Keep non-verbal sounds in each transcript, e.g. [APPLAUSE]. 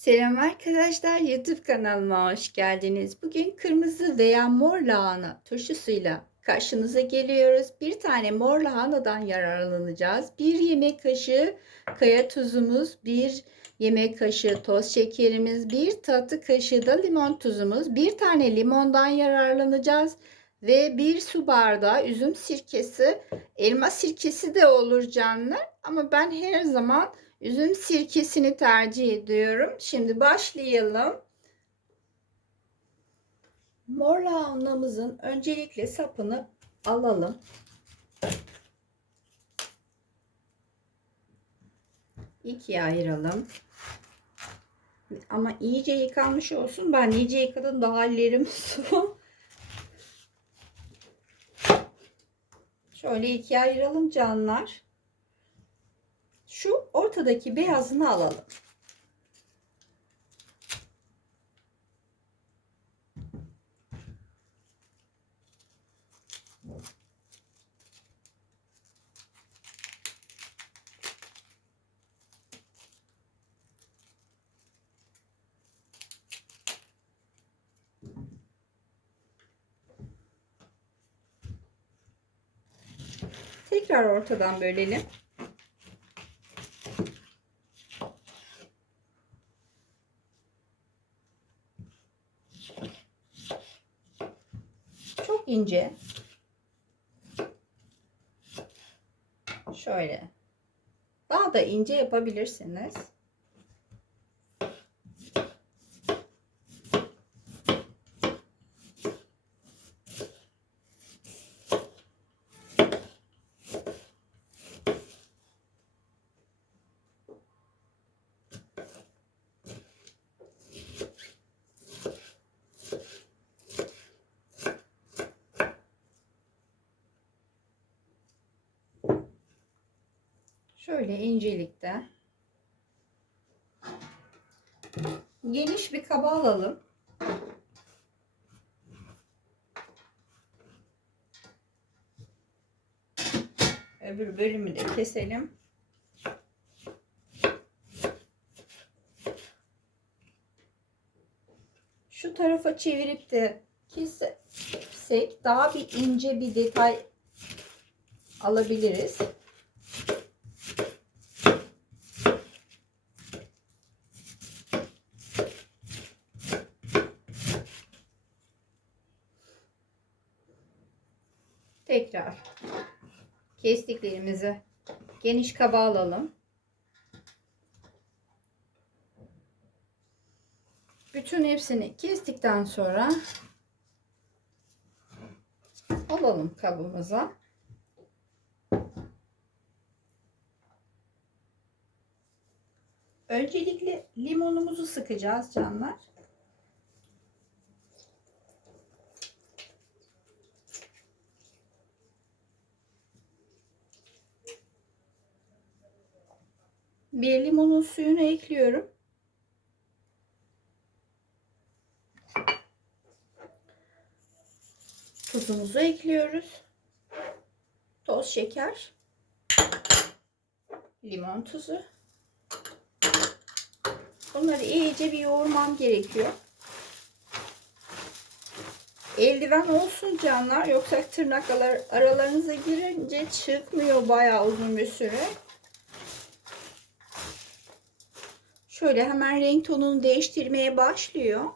Selam arkadaşlar YouTube kanalıma hoş geldiniz. Bugün kırmızı veya mor lahana turşusuyla karşınıza geliyoruz. Bir tane mor lahanadan yararlanacağız. Bir yemek kaşığı kaya tuzumuz, bir yemek kaşığı toz şekerimiz, bir tatlı kaşığı da limon tuzumuz, bir tane limondan yararlanacağız ve bir su bardağı üzüm sirkesi, elma sirkesi de olur canlar ama ben her zaman Üzüm sirkesini tercih ediyorum. Şimdi başlayalım. Mor lahanamızın öncelikle sapını alalım. İkiye ayıralım. Ama iyice yıkanmış olsun. Ben iyice yıkadım da hallerim [LAUGHS] su. Şöyle ikiye ayıralım canlar. Şu ortadaki beyazını alalım. Tekrar ortadan bölelim. Çok ince. Şöyle. Daha da ince yapabilirsiniz. Şöyle incelikte. Geniş bir kaba alalım. Öbür bölümü de keselim. Şu tarafa çevirip de kessek daha bir ince bir detay alabiliriz. Tekrar kestiklerimizi geniş kaba alalım. Bütün hepsini kestikten sonra alalım kabımıza. Öncelikle limonumuzu sıkacağız canlar. Bir limonun suyunu ekliyorum. Tuzumuzu ekliyoruz. Toz şeker. Limon tuzu. Bunları iyice bir yoğurmam gerekiyor. Eldiven olsun canlar. Yoksa tırnaklar aralarınıza girince çıkmıyor bayağı uzun bir süre. Şöyle hemen renk tonunu değiştirmeye başlıyor.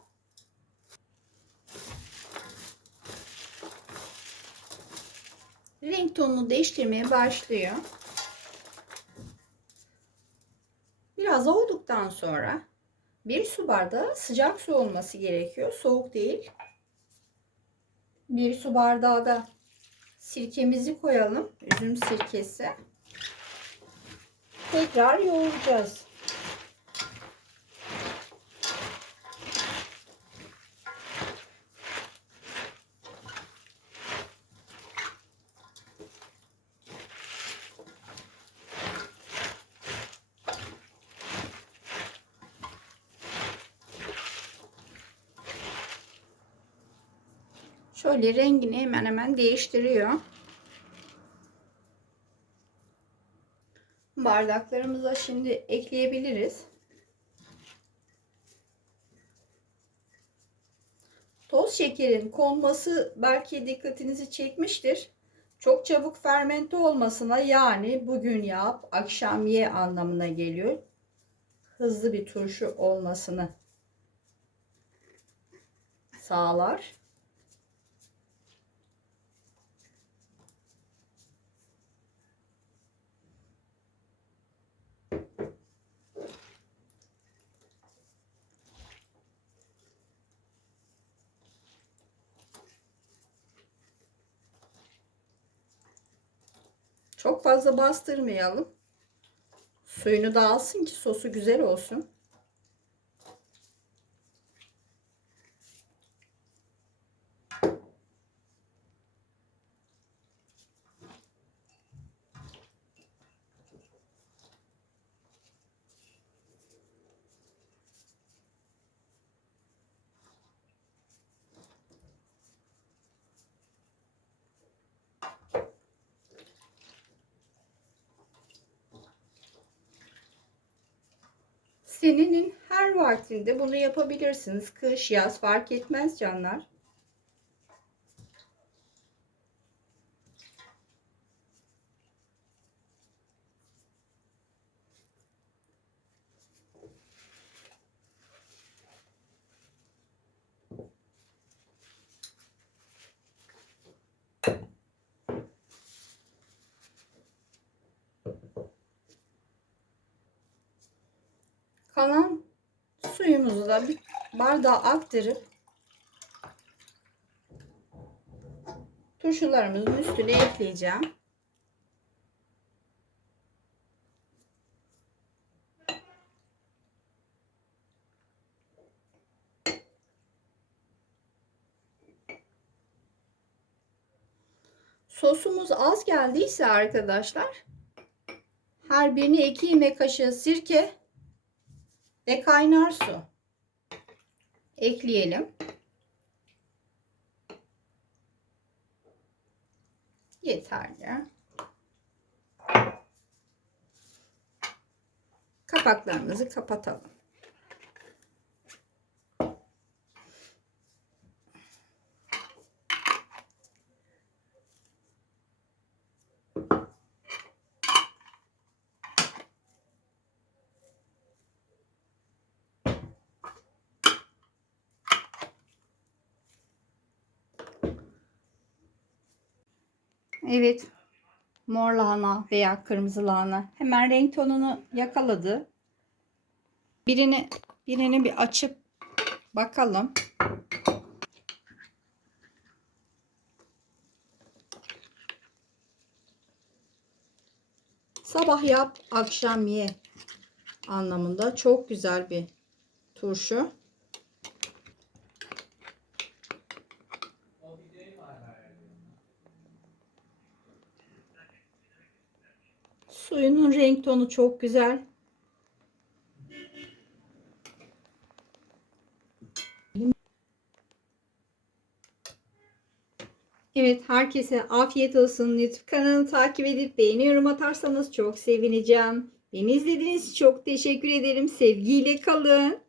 Renk tonunu değiştirmeye başlıyor. Biraz olduktan sonra bir su bardağı sıcak su olması gerekiyor. Soğuk değil. Bir su bardağı da sirkemizi koyalım. Üzüm sirkesi. Tekrar yoğuracağız. Şöyle rengini hemen hemen değiştiriyor. Bardaklarımıza şimdi ekleyebiliriz. Toz şekerin konması belki dikkatinizi çekmiştir. Çok çabuk fermente olmasına yani bugün yap, akşam ye anlamına geliyor. Hızlı bir turşu olmasını sağlar. Çok fazla bastırmayalım. Suyunu da alsın ki sosu güzel olsun. Senenin her vaktinde bunu yapabilirsiniz. Kış, yaz fark etmez canlar. Kalan suyumuzu da bir bardağa aktarıp turşularımızın üstüne ekleyeceğim. Sosumuz az geldiyse arkadaşlar her birine 2 yemek kaşığı sirke ve kaynar su ekleyelim. Yeterli. Kapaklarımızı kapatalım. Evet. Mor lahana veya kırmızı lahana hemen renk tonunu yakaladı. Birini birini bir açıp bakalım. Sabah yap, akşam ye anlamında çok güzel bir turşu. Suyunun renk tonu çok güzel. Evet, herkese afiyet olsun. YouTube kanalını takip edip beğeni yorum atarsanız çok sevineceğim. Beni izlediğiniz için çok teşekkür ederim. Sevgiyle kalın.